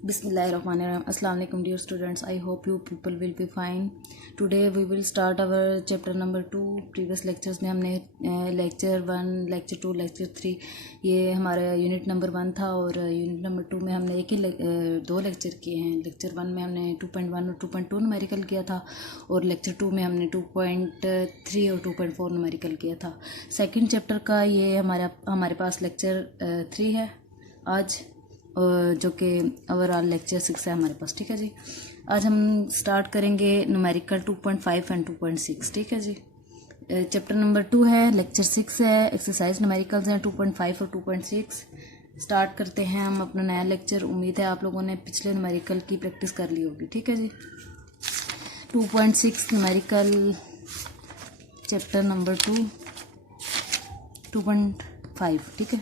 Bismillahirrahmanirrahim. Assalamu alaikum dear students. I hope you people will be fine. Today we will start our chapter number 2. Previous lectures में हमने lecture 1, lecture 2, lecture 3 ये हमारा unit number 1 था और unit number 2 में हमने दो lecture किए हैं. लेक्चर 1 में हमने 2.1 और 2.2 न्यूमेरिकल किया था और लेक्चर 2 में हमने 2.3 और 2.4 न्यूमेरिकल किया था. सेकंड चैप्टर का ये हमारे पास लेक्चर 3 है आज, जो कि ओवरऑल लेक्चर 6 है हमारे पास. ठीक है जी. आज हम स्टार्ट करेंगे न्यूमेरिकल 2.5 एंड 2.6. ठीक है जी. चैप्टर नंबर 2 है, लेक्चर 6 है, एक्सरसाइज न्यूमेरिकल्स हैं 2.5 और 2.6. स्टार्ट करते हैं हम अपना नया लेक्चर. उम्मीद है आप लोगों ने पिछले न्यूमेरिकल की प्रैक्टिस कर ली होगी. ठीक है जी. 2.6 न्यूमेरिकल चैप्टर नंबर 2.5. ठीक है.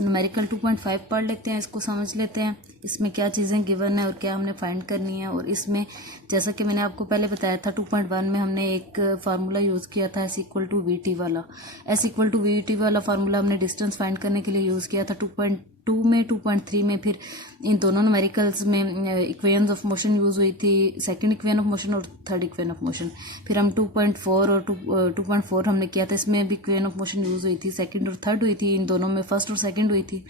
न्यूमेरिकल 2.5 पढ़ लेते हैं, इसको समझ लेते हैं इसमें क्या चीज़ें गिवन है और क्या हमने फाइंड करनी है. और इसमें जैसा कि मैंने आपको पहले बताया था 2.1 में हमने एक फार्मूला यूज़ किया था S=VT वाला. S=VT वाला फार्मूला हमने डिस्टेंस फाइंड करने के लिए यूज़ किया था 2.2 में. 2.3 में फिर इन दोनों न्यूमेरिकल्स में इक्वेशंस ऑफ मोशन यूज़ हुई थी, सेकंड इक्वेशन ऑफ मोशन और थर्ड इक्वेशन ऑफ मोशन. फिर हम 2.4 और 2.4 हमने किया था, इसमें भी इक्वेशन ऑफ मोशन यूज़ हुई थी, सेकंड और थर्ड हुई थी, इन दोनों में फर्स्ट और सेकंड हुई थी.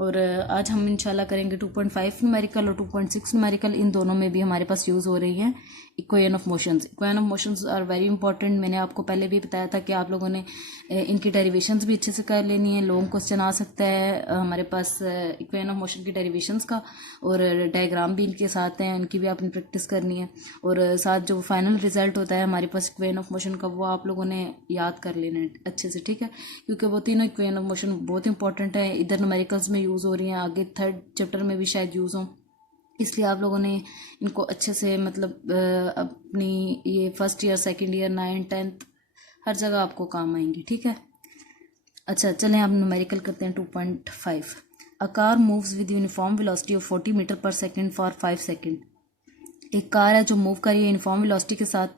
और आज हम इंशाल्लाह करेंगे 2.5 न्यूमेरिकल और 2.6 न्यूमेरिकल. इन दोनों में भी हमारे पास यूज़ हो रही हैं equation of motions. Equation of motions are very important. मैंने आपको पहले भी बताया था कि आप लोगों ने इनकी डेरिवेशंस भी अच्छे से कर लेनी है. लॉन्ग क्वेश्चन आ सकता है हमारे पास इक्वेशन ऑफ मोशन की डेरिवेशंस का, और डायग्राम भी इनके साथ हैं, उनकी भी आपने प्रैक्टिस करनी है. और साथ जो फाइनल रिजल्ट होता है हमारे पास इक्वेशन ऑफ मोशन का, वो आप लोगों ने याद कर लेना है अच्छे से. ठीक है. क्योंकि वो तीनों इक्वेशन ऑफ मोशन बहुत इंपॉर्टेंट है. इधर न्यूमेरिकल्स में यूज़ हो रही हैं, आगे थर्ड चैप्टर में भी शायद यूज़ हों, इसलिए आप लोगों ने इनको अच्छे से मतलब अपनी ये first year, second year, 9th 10th हर जगह आपको काम आएंगी. ठीक है. अच्छा चलें अब न्यूमेरिकल करते हैं 2.5. A car moves with uniform velocity of 40 metre per second for 5 second. एक कार है जो मूव कर रही है यूनिफॉर्म वेलोसिटी के साथ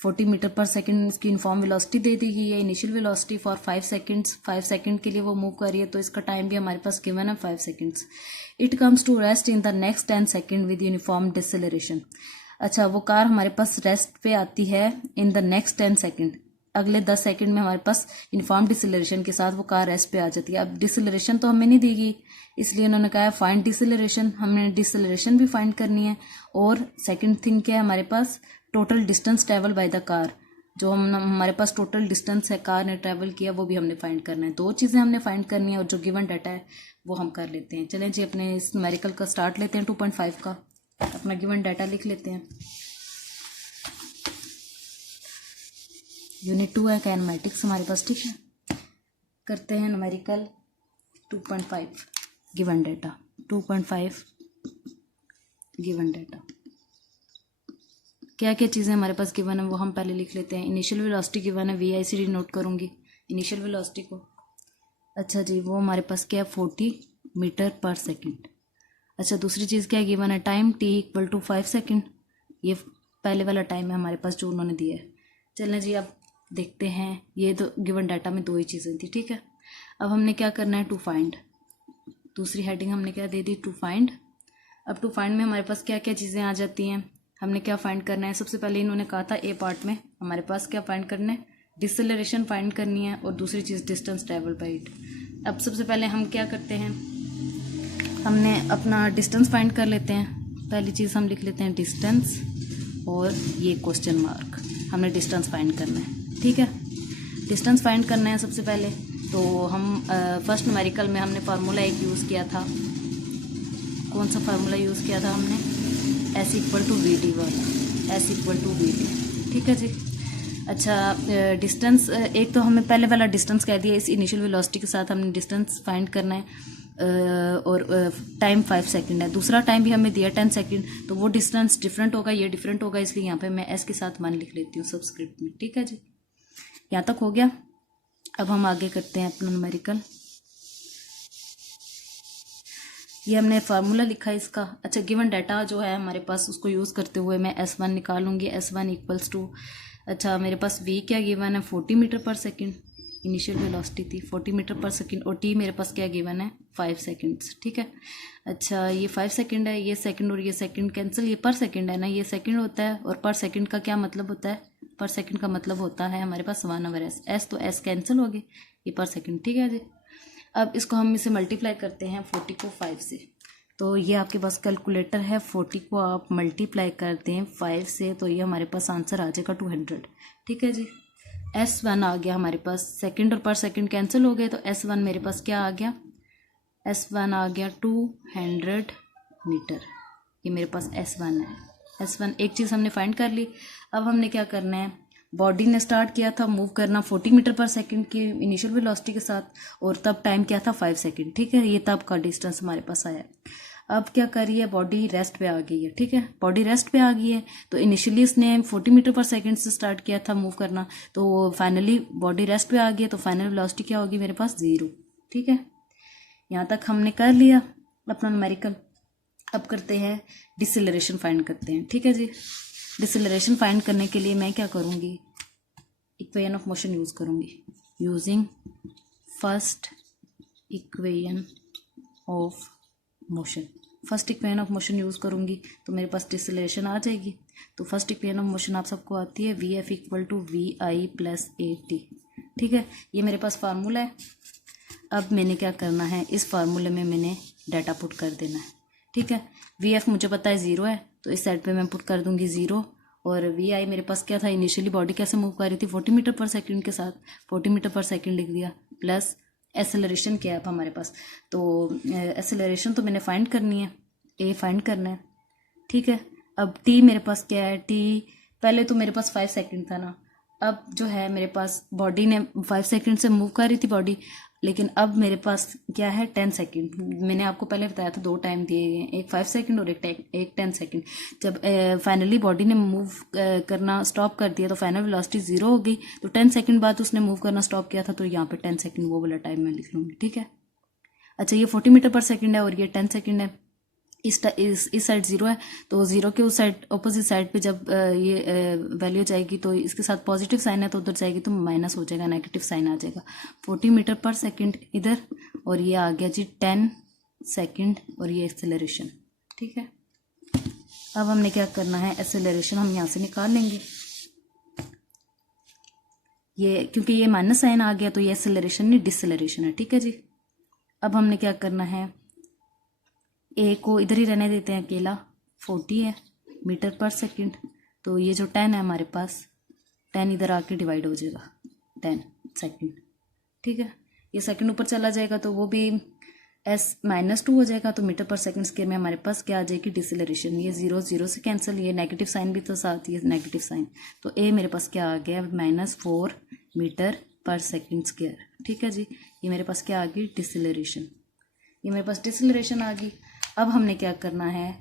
40 मीटर पर सेकंड. इसकी यूनिफॉर्म वेलोसिटी दे दी गई है, initial velocity for 5 seconds. 5 second के लिए वो मूव कर रही है, तो इसका टाइम भी हमारे पास गिवन है 5 seconds. It comes to rest in the next 10 second with uniform deceleration. अच्छा, वो कार हमारे पास रेस्ट पे आती है इन द नेक्स्ट 10 सेकंड. अगले 10 सेकंड में हमारे पास यूनिफॉर्म डिसेलरेशन के साथ वो कार रेस्ट पे आ जाती है. अब डिसेलरेशन तो हमें नहीं दी गई, इसलिए उन्होंने कहा है फाइंड डिसेलरेशन. हमने डिसेलरेशन भी फाइंड करनी है. और सेकंड थिंग क्या है हमारे पास, total distance travel by the car. जो हमारे पास टोटल डिस्टेंस है कार ने ट्रेवल किया, वो भी हमने फाइंड करना है. दो चीज़ें हमने फाइंड करनी है और जो गिवन डाटा है वो हम कर लेते हैं. चलें जी, अपने इस न्यूमेरिकल का स्टार्ट लेते हैं 2.5 का. अपना गिवन डाटा लिख लेते हैं. यूनिट 2 है काइनेमैटिक्स हमारे पास. ठीक है. करते हैं numerical 2.5 given data. 2.5 given data क्या क्या चीज़ें हमारे पास गिवन है वो हम पहले लिख लेते हैं. इनिशियल वेलोसिटी गिवन है, VICD नोट करूँगी इनिशियल वेलोसिटी को. अच्छा जी, वो हमारे पास क्या है 40 मीटर पर सेकंड. अच्छा, दूसरी चीज़ क्या गिवन है, टाइम T=5 सेकंड. ये पहले वाला टाइम है हमारे पास जो उन्होंने दिया है. चलें जी, अब देखते हैं. ये तो गिवन डाटा में दो ही चीज़ें थी. ठीक है. अब हमने क्या करना है, टू फाइंड. दूसरी हेडिंग हमने क्या दे दी, टू फाइंड. अब टू फाइंड में हमारे पास क्या क्या चीज़ें आ जाती हैं. हमने क्या फाइंड करना है, सबसे पहले इन्होंने कहा था ए पार्ट में हमारे पास क्या फाइंड करना है, डिसेलरेशन फाइंड करनी है, और दूसरी चीज़ डिस्टेंस ट्रेवल बाय इट. अब सबसे पहले हम क्या करते हैं, हमने अपना डिस्टेंस फाइंड कर लेते हैं. पहली चीज़ हम लिख लेते हैं डिस्टेंस, और ये क्वेश्चन मार्क. हमने डिस्टेंस फाइंड करना है. ठीक है. डिस्टेंस फाइंड करना है सबसे पहले. तो हम फर्स्ट न्यूमेरिकल में हमने फार्मूला एक यूज़ किया था. कौन सा फार्मूला यूज़ किया था हमने, S=VT वाला. S=VT. ठीक है जी. अच्छा, डिस्टेंस एक तो हमें पहले वाला डिस्टेंस कह दिया, इस इनिशियल वेलोसिटी के साथ हमने डिस्टेंस फाइंड करना है. और टाइम 5 सेकंड है. दूसरा टाइम भी हमें दिया 10 सेकंड. तो वो डिस्टेंस डिफरेंट होगा, ये डिफरेंट होगा, इसलिए यहाँ पे मैं S के साथ 1 लिख लेती हूँ सबस्क्रिप्ट में. ठीक है जी. यहाँ तक हो गया. अब हम आगे करते हैं अपना न्यूमेरिकल. ये हमने फार्मूला लिखा है इसका. अच्छा, गिवन डाटा जो है हमारे पास उसको यूज़ करते हुए मैं S1 निकालूंगी. S1 = अच्छा, मेरे पास V क्या गिवन है, 40 metre per second. Initial velocity थी 40 मीटर पर सेकंड और टी मेरे पास क्या गिवन है 5 सेकंड्स, ठीक है। अच्छा ये 5 सेकंड है, ये सेकंड और ये सेकंड कैंसिल, ये पर सेकंड है ना, ये सेकंड होता है और पर सेकंड का क्या मतलब होता है, पर सेकंड का मतलब होता है हमारे पास 1/s, एस तो एस कैंसिल हो गए, ये पर सेकंड, ठीक है जी। अब इसको हम इसे मल्टीप्लाई करते हैं 40 को 5 से, तो ये आपके पास कैलकुलेटर है, 40 को आप मल्टीप्लाई करते हैं 5 से तो ये हमारे पास आंसर आ जाएगा 200, ठीक है जी। S1 आ गया हमारे पास, सेकंड और पर सेकंड कैंसिल हो गए तो S1 मेरे पास क्या आ गया, S1 आ गया 200 मीटर, ये मेरे पास S1 है। S1 एक चीज़ हमने फाइंड कर ली। अब हमने क्या करना है, बॉडी ने स्टार्ट किया था मूव करना 40 मीटर पर सेकंड की इनिशियल वेलोसिटी के साथ और तब टाइम क्या था 5 सेकंड, ठीक है। ये तब का डिस्टेंस हमारे पास आया। अब क्या कर रही है, बॉडी रेस्ट पे आ गई है, ठीक है, बॉडी रेस्ट पे आ गई है। तो इनिशियली इसने 40 मीटर पर सेकंड से स्टार्ट किया था मूव करना, तो फाइनली बॉडी रेस्ट पे आ गई है, तो फाइनल वेलोसिटी क्या होगी मेरे पास 0, ठीक है। यहाँ तक हमने कर लिया अपना न्यूमेरिकल। अब करते हैं डिसेलरेशन फाइंड करते हैं, ठीक है जी। डिसेलरेशन फाइंड करने के लिए मैं क्या करूँगी, इक्वेशन ऑफ मोशन यूज़ करूँगी, using first equation of motion. First equation of motion use करूँगी तो मेरे पास डिसेलरेशन आ जाएगी। तो फर्स्ट इक्वेशन ऑफ मोशन आप सबको आती है, v f equal to v i plus a t, ठीक है। ये मेरे पास फार्मूला है। अब मैंने क्या करना है, इस फार्मूले में मैंने डाटा पुट कर देना है, ठीक है। वी एफ मुझे पता है 0 है, तो इस साइड पे मैं पुट कर दूंगी 0। और वी आई मेरे पास क्या था, इनिशियली बॉडी कैसे मूव कर रही थी 40 मीटर पर सेकंड के साथ, 40 मीटर पर सेकंड लिख दिया, प्लस एसेलरेशन क्या है अब हमारे पास, तो एसेलरेशन तो मैंने फाइंड करनी है, ए फाइंड करना है, ठीक है। अब टी मेरे पास क्या है, टी पहले तो मेरे पास 5 सेकंड था ना, अब जो है मेरे पास बॉडी ने 5 सेकंड से मूव कर रही थी बॉडी, लेकिन अब मेरे पास क्या है 10 सेकंड। मैंने आपको पहले बताया था 2 टाइम दिए गए, एक 5 सेकंड और एक 10 सेकंड। जब फाइनली बॉडी ने मूव करना स्टॉप कर दिया तो फाइनल वेलोसिटी 0 हो गई, तो 10 सेकंड बाद उसने मूव करना स्टॉप किया था, तो यहाँ पे 10 सेकंड वो वाला टाइम मैं लिख लूँगी, ठीक है। अच्छा ये 40 मीटर पर सेकंड है और ये 10 सेकंड है, इस साइड 0 है, तो 0 के उस साइड ऑपोजिट साइड पे जब ये वैल्यू जाएगी तो इसके साथ पॉजिटिव साइन है तो उधर जाएगी तो माइनस हो जाएगा, नेगेटिव साइन आ जाएगा। 40 मीटर पर सेकंड इधर और ये आ गया जी 10 सेकंड और ये एक्सेलरेशन, ठीक है। अब हमने क्या करना है, एक्सेलरेशन हम यहाँ से निकाल लेंगे, ये क्योंकि ये माइनस साइन आ गया तो ये एक्सेलरेशन नहीं डिसेलरेशन है, ठीक है जी। अब हमने क्या करना है, ए को इधर ही रहने देते हैं अकेला, 40 है मीटर पर सेकंड, तो ये जो 10 है हमारे पास 10 इधर आके डिवाइड हो जाएगा 10 सेकंड, ठीक है। ये सेकंड ऊपर चला जाएगा तो वो भी s-2 हो जाएगा, तो मीटर पर सेकंड स्क्वायर में हमारे पास क्या आ जाएगी डिसेलरेशन, ये 0 0 से कैंसिल, ये नेगेटिव साइन भी तो साथ ही नेगेटिव साइन, तो ए मेरे पास क्या आ गया -4 मीटर पर सेकंड स्क्वायर, ठीक है जी। ये मेरे पास क्या आ गई डिसेलरेशन, ये मेरे पास डिसेलरेशन आ गई। अब हमने क्या करना है,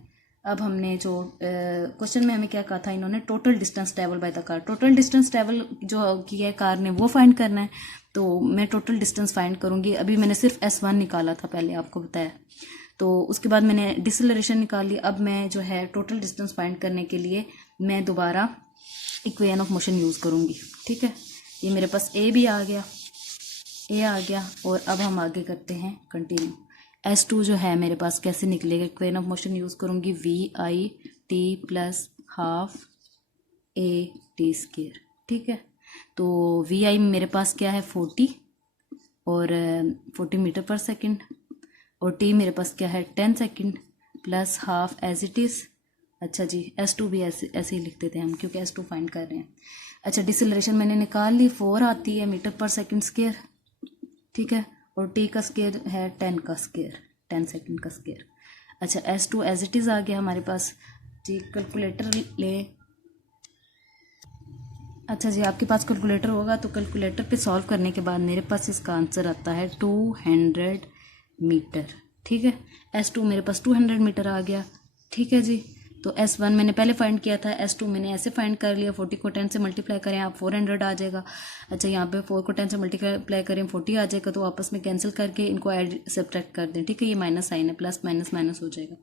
अब हमने जो क्वेश्चन में हमें क्या कहा था, इन्होंने total distance travel by the car, total distance travel जो की है कार ने वो फाइंड करना है, तो मैं टोटल डिस्टेंस फाइंड करूंगी। अभी मैंने सिर्फ S1 निकाला था पहले आपको बताया, तो उसके बाद मैंने डिसेलरेशन निकाली। अब मैं जो है टोटल डिस्टेंस फाइंड करने के लिए मैं दोबारा इक्वेशन ऑफ मोशन यूज़ करूँगी, ठीक है। ये मेरे पास ए भी आ गया, ए आ गया, और अब हम आगे करते हैं कंटिन्यू। S2 जो है मेरे पास कैसे निकलेगा, इक्वेशन ऑफ मोशन यूज़ करूँगी, v i t plus half a t square, ठीक है। तो वी आई मेरे पास क्या है 40 और 40 मीटर पर सेकंड, और टी मेरे पास क्या है 10 second plus half as it is. अच्छा जी S2 भी ऐसे ही लिख देते हैं हम क्योंकि S2 फाइंड कर रहे हैं। अच्छा डिसेलरेशन मैंने निकाल ली, 4 आती है मीटर पर सेकंड स्क्वायर, ठीक है, और टी का स्क्वायर है 10 का स्क्वायर, 10 सेकंड का स्क्वायर। अच्छा S2 एज इट इज़ आ गया हमारे पास जी, कैलकुलेटर ले। अच्छा जी आपके पास कैलकुलेटर होगा तो कैलकुलेटर पे सॉल्व करने के बाद मेरे पास इसका आंसर आता है 200 मीटर, ठीक है। S2 मेरे पास 200 मीटर आ गया, ठीक है जी। तो S1 मैंने पहले फाइंड किया था, S2 मैंने ऐसे फाइंड कर लिया, 40 को 10 से मल्टीप्लाई करें आप 400 आ जाएगा। अच्छा यहाँ पे 4 को 10 से मल्टीप्लाई करें 40 आ जाएगा, तो आपस में कैंसिल करके इनको ऐड सब्ट्रैक्ट कर दें, ठीक है। ये माइनस साइन है, प्लस माइनस माइनस हो जाएगा।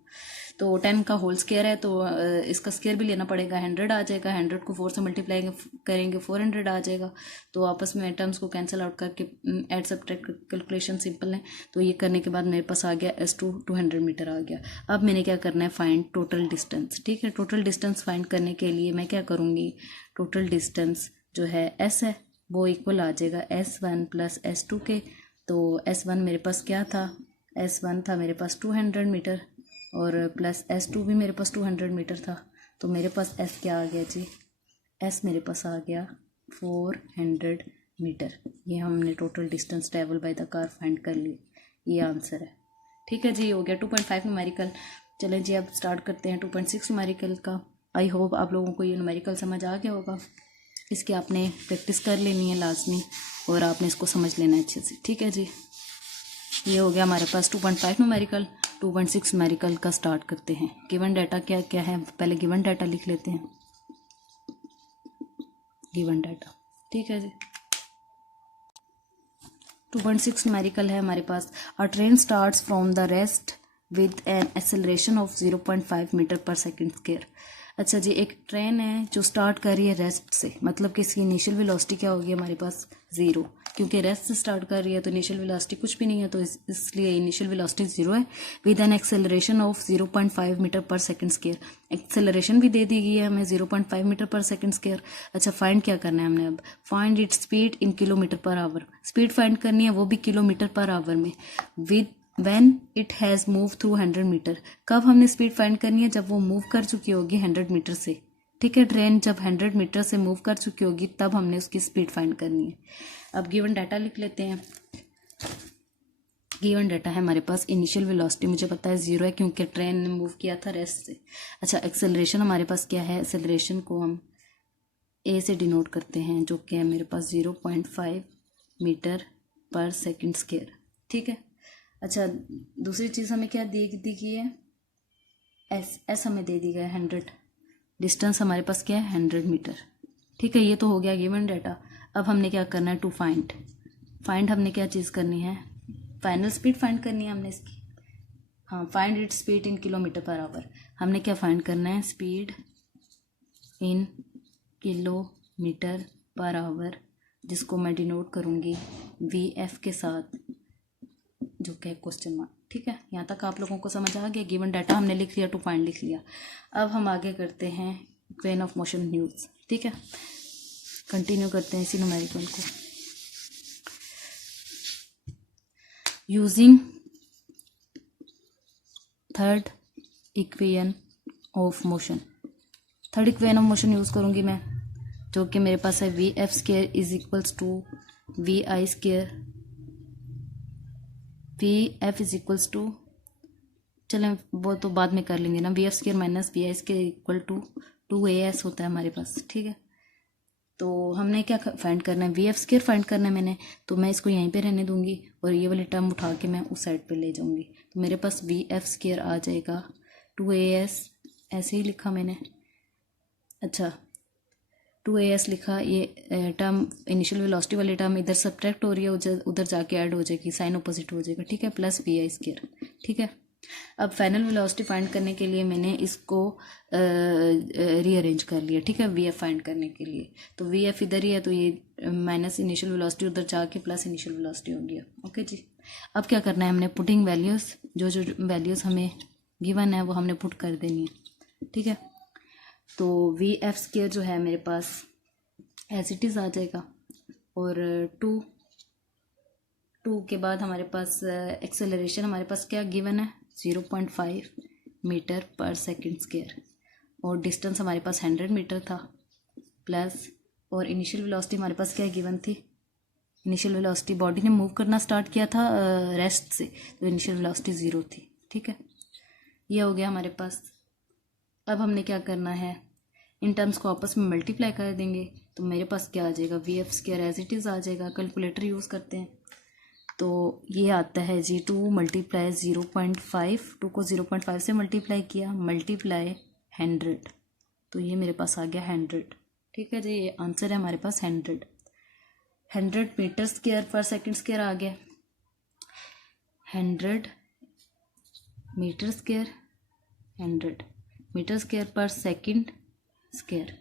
तो 10 का होल स्क्वायर है तो इसका स्क्वायर भी लेना पड़ेगा, 100 आ जाएगा, 100 को 4 से मल्टीप्लाई करेंगे 400 आ जाएगा। तो आपस में टर्म्स को कैंसिल आउट करके एड सब्ट्रैक्ट कैलकुलेशन सिंपल है। तो ये करने के बाद मेरे पास आ गया S2 200 मीटर आ गया। अब मैंने क्या करना है, फाइंड टोटल डिस्टेंस। ठीक है, टोटल डिस्टेंस फाइंड करने के लिए मैं क्या करूँगी, टोटल डिस्टेंस जो है S है वो इक्वल आ जाएगा S1 प्लस S2 के। तो S1 मेरे पास क्या था, S1 था मेरे पास 200 मीटर और प्लस S2 भी मेरे पास 200 मीटर था। तो मेरे पास S क्या आ गया जी, S मेरे पास आ गया 400 मीटर। ये हमने total distance travel by the car find कर ली, ये आंसर है। ठीक है जी, ये हो गया 2.5 न्यूमेरिकल। चलें जी अब स्टार्ट करते हैं 2.6 न्यूमेरिकल का। आई होप आप लोगों को ये न्यूमेरिकल समझ आ गया होगा। इसकी आपने प्रैक्टिस कर लेनी है लाजमी और आपने इसको समझ लेना है अच्छे से। ठीक है जी, ये हो गया हमारे पास 2.5 न्यूमेरिकल। 2.6 न्यूमेरिकल का स्टार्ट करते हैं। गिवन डाटा क्या क्या है, पहले गिवन डाटा लिख लेते हैं। गिवन डाटा, ठीक है जी। 2.6 न्यूमेरिकल है हमारे पास। A train starts from the rest with an acceleration of 0.5 metre per second square. अच्छा जी, एक ट्रेन है जो स्टार्ट कर रही है रेस्ट से, मतलब कि इसकी इनिशियल वेलोसिटी क्या होगी हमारे पास 0, क्योंकि रेस्ट से स्टार्ट कर रही है तो इनिशियल वेलोसिटी कुछ भी नहीं है, तो इसलिए इनिशियल वेलोसिटी 0 है। With an acceleration of 0.5 metre per second square. Acceleration भी दे दी गई है हमें 0.5 मीटर पर सेकंड स्क्वायर। अच्छा, फाइंड क्या करना है हमने अब, find its speed in kilometre per hour. Speed find करनी है, वो भी किलोमीटर पर आवर में। With When it has moved through 100 metre. कब हमने स्पीड फाइंड करनी है, जब वो मूव कर चुकी होगी 100 मीटर से। ठीक है, ट्रेन जब 100 मीटर से मूव कर चुकी होगी तब हमने उसकी स्पीड फाइंड करनी है। अब गिवन डाटा लिख लेते हैं। गिवन डाटा है हमारे पास, इनिशियल वेलोसिटी मुझे पता है 0 है क्योंकि ट्रेन ने मूव किया था रेस्ट से। अच्छा, एक्सेलरेशन हमारे पास क्या है, एक्सेलरेशन को हम A से डिनोट करते हैं, जो कि है मेरे पास 0.5 मीटर पर सेकेंड स्क्वायर। ठीक है। अच्छा, दूसरी चीज़ हमें क्या दी गई है, एस हमें दे दी गया है 100। डिस्टेंस हमारे पास क्या है 100 मीटर। ठीक है, ये तो हो गया गिवन डाटा। अब हमने क्या करना है, टू फाइंड हमने क्या चीज़ करनी है, फाइनल स्पीड फाइंड करनी है हमने इसकी। हाँ, find it speed in kilometre per hour. हमने क्या फाइंड करना है, speed in kilometre per our, जिसको मैं डिनोट करूँगी VF के साथ, जो कि क्वेश्चन मार्क। ठीक है, यहाँ तक आप लोगों को समझ आ गया। गिवन डाटा हमने लिख लिया, टू पॉइंट लिख लिया। अब हम आगे करते हैं इक्वेशन ऑफ मोशन न्यूज़। ठीक है, कंटिन्यू करते हैं इसी न्यूमेरिकल को। Using third equation of motion. Third equation of motion use करूँगी मैं, जो कि मेरे पास है VF square is equals to VI square. VF is equals to, चलें वो तो बाद में कर लेंगे ना, VF square minus VI square equal to 2AS होता है हमारे पास। ठीक है, तो हमने क्या फाइंड करना है, VF स्क्वायर फाइंड करना है मैंने, तो मैं इसको यहीं पे रहने दूंगी और ये वाली टर्म उठा के मैं उस साइड पे ले जाऊंगी। तो मेरे पास VF स्क्वायर आ जाएगा 2AS, ऐसे ही लिखा मैंने। अच्छा, 2AS लिखा, ये टर्म इनिशियल वेलोसिटी वाली टर्म इधर सब्ट्रैक्ट हो रही है, उधर जाके ऐड हो जाएगी, साइन अपोजिट हो जाएगा। ठीक है, प्लस VI स्क्वायर। ठीक है, अब फाइनल वेलोसिटी फाइंड करने के लिए मैंने इसको रीअरेंज कर लिया। ठीक है, VF फाइंड करने के लिए, तो VF इधर ही है, तो ये माइनस इनिशियल वेलोसिटी उधर जाके प्लस इनिशियल वेलोसिटी हो गया। ओके जी, अब क्या करना है हमने, पुटिंग वैल्यूज़, जो जो वैल्यूज़ हमें गिवन है वो हमने पुट कर देनी है। ठीक है, तो VF स्क्वायर जो है मेरे पास एज इट इज़ आ जाएगा, और टू के बाद हमारे पास एक्सेलरेशन हमारे पास क्या गिवन है 0.5 मीटर पर सेकेंड स्क्वायर, और डिस्टेंस हमारे पास 100 मीटर था, प्लस और इनिशियल वेलोसिटी हमारे पास क्या गिवन थी, इनिशियल वेलोसिटी बॉडी ने मूव करना स्टार्ट किया था रेस्ट से, तो इनिशियल वेलोसिटी 0 थी। ठीक है, ये हो गया हमारे पास। अब हमने क्या करना है, इन टर्म्स को आपस में मल्टीप्लाई कर देंगे, तो मेरे पास क्या आ जाएगा, VF square as it is आ जाएगा। कैलकुलेटर यूज़ करते हैं, तो ये आता है जी 2 मल्टीप्लाई 0.5, 2 को 0.5 से मल्टीप्लाई किया, मल्टीप्लाई 100, तो ये मेरे पास आ गया 100। ठीक है जी, ये आंसर है हमारे पास 100 मीटर स्क्वायर पर सेकेंड स्क्वायर आ गया। 100 metre square 100 metre square per second square.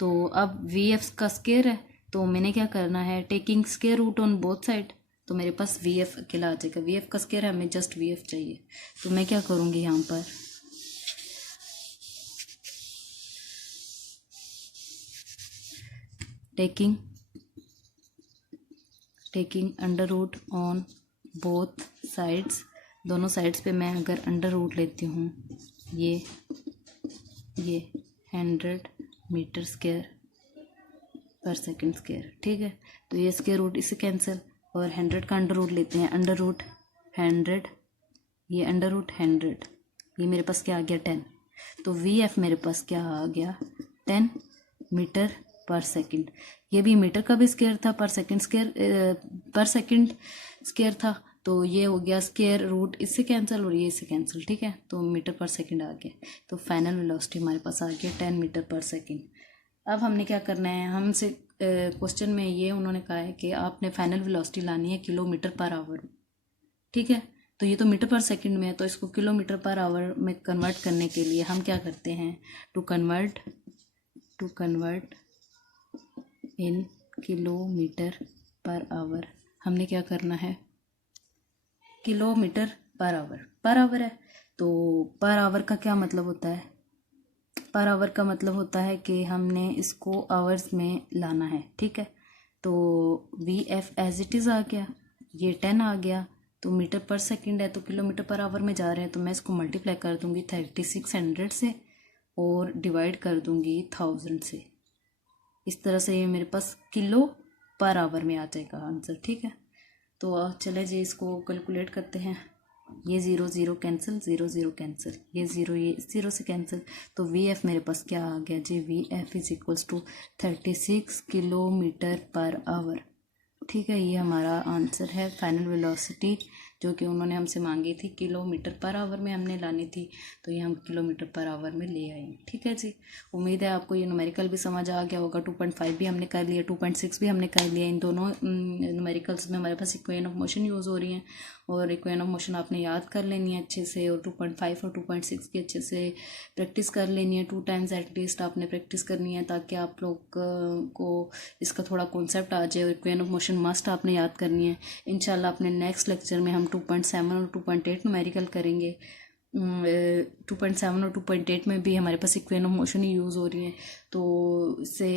तो अब वी एफ का स्क्वायर है, तो मैंने क्या करना है, taking square root on both side, तो मेरे पास वी एफ अकेला आ जाएगा। वी एफ का स्क्वायर है, हमें जस्ट वी एफ चाहिए। तो मैं क्या करूँगी यहाँ पर, taking under root on both sides, दोनों साइड्स पे मैं अगर अंडर रूट लेती हूँ, ये 100 metre square per second square, ठीक है। तो ये स्क्वायर रूट इससे कैंसिल, और 100 का अंडर रूट लेते हैं, अंडर रूट 100, ये अंडर रूट 100, ये मेरे पास क्या आ गया 10। तो वी एफ मेरे पास क्या आ गया 10 मीटर पर सेकंड। ये भी मीटर का भी स्क्वायर था, पर सेकंड स्क्वायर था, तो ये हो गया स्क्वायर रूट इससे कैंसिल और ये इससे कैंसिल, ठीक है। तो मीटर पर सेकंड आ गया, तो फाइनल वेलोसिटी हमारे पास आ गया 10 मीटर पर सेकंड। अब हमने क्या करना है, हमसे क्वेश्चन में ये उन्होंने कहा है कि आपने फाइनल वेलोसिटी लानी है किलोमीटर पर आवर, ठीक है। तो ये तो मीटर पर सेकंड में है, तो इसको किलोमीटर पर आवर में कन्वर्ट करने के लिए हम क्या करते हैं, to convert in kilometre per hour, हमने क्या करना है, किलोमीटर पर आवर है। तो पर आवर का क्या मतलब होता है, पर आवर का मतलब होता है कि हमने इसको आवर्स में लाना है, ठीक है। तो V F as it is आ गया, ये 10 आ गया, तो मीटर पर सेकंड है, तो किलोमीटर पर आवर में जा रहे हैं, तो मैं इसको मल्टीप्लाई कर दूंगी 3600 से और डिवाइड कर दूंगी 1000 से। इस तरह से ये मेरे पास किलो पर आवर में आ जाएगा आंसर, ठीक है। तो चले जी इसको कैलकुलेट करते हैं। ये 0 0 कैंसिल, 0 0 कैंसिल, ये 0 से कैंसिल, तो वी एफ मेरे पास क्या आ गया जी, V F is equals to 36 kilometre per hour, ठीक है। ये हमारा आंसर है। फाइनल वेलोसिटी जो कि उन्होंने हमसे मांगी थी किलोमीटर पर आवर में हमने लानी थी, तो ये हम किलोमीटर पर आवर में ले आए, ठीक है जी। उम्मीद है आपको ये न्यूमेरिकल भी समझ आ गया होगा। 2.5 भी हमने कर लिया, 2.6 भी हमने कर लिया। इन दोनों न्यूमेरिकल्स में हमारे पास इक्वेशन ऑफ मोशन यूज़ हो रही हैं, और इक्वेशन ऑफ मोशन आपने याद कर लेनी है अच्छे से, और 2.5 और 2.6 की अच्छे से प्रैक्टिस कर लेनी है। 2 टाइम्स एटलीस्ट आपने प्रैक्टिस करनी है, ताकि आप लोग को इसका थोड़ा कॉन्सेप्ट आ जाए। और इक्वेशन ऑफ मोशन मस्ट आपने याद करनी है। इंशाल्लाह अपने नेक्स्ट लेक्चर में हम 2.7 और 2.8 न्यूमेरिकल करेंगे। 2.7 और 2.8 में भी हमारे पास इक्वेशन ऑफ मोशन ही यूज़ हो रही है, तो इससे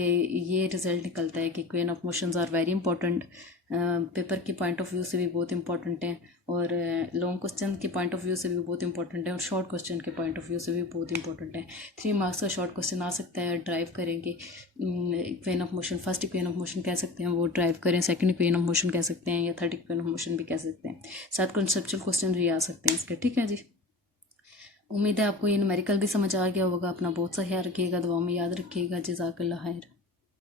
ये रिजल्ट निकलता है कि equation of motions are very important. Paper के पॉइंट ऑफ व्यू से भी बहुत इंपॉर्टेंट हैं, और लॉन्ग क्वेश्चन के पॉइंट ऑफ व्यू से भी बहुत इंपॉर्टेंट है, और शॉर्ट क्वेश्चन के पॉइंट ऑफ व्यू से भी बहुत इंपॉर्टेंट है। 3 मार्क्स का शॉर्ट क्वेश्चन आ सकता है, ड्राइव करेंगे equation of motion, first equation of motion कह सकते हैं, वो ड्राइव करें, सेकंड इक्वेशन ऑफ मोशन कह सकते हैं, या थर्ड इक्वेशन ऑफ मोशन भी कह सकते हैं। साथ कॉन्सेप्चुअल क्वेश्चन भी आ सकते हैं इसके, ठीक है जी। उम्मीद है आपको ये न्यूमेरिकल भी समझ आ गया होगा। अपना बहुत सा ख्याल रखिएगा, दुआ में याद रखिएगा। जज़ाकल्लाह खैर।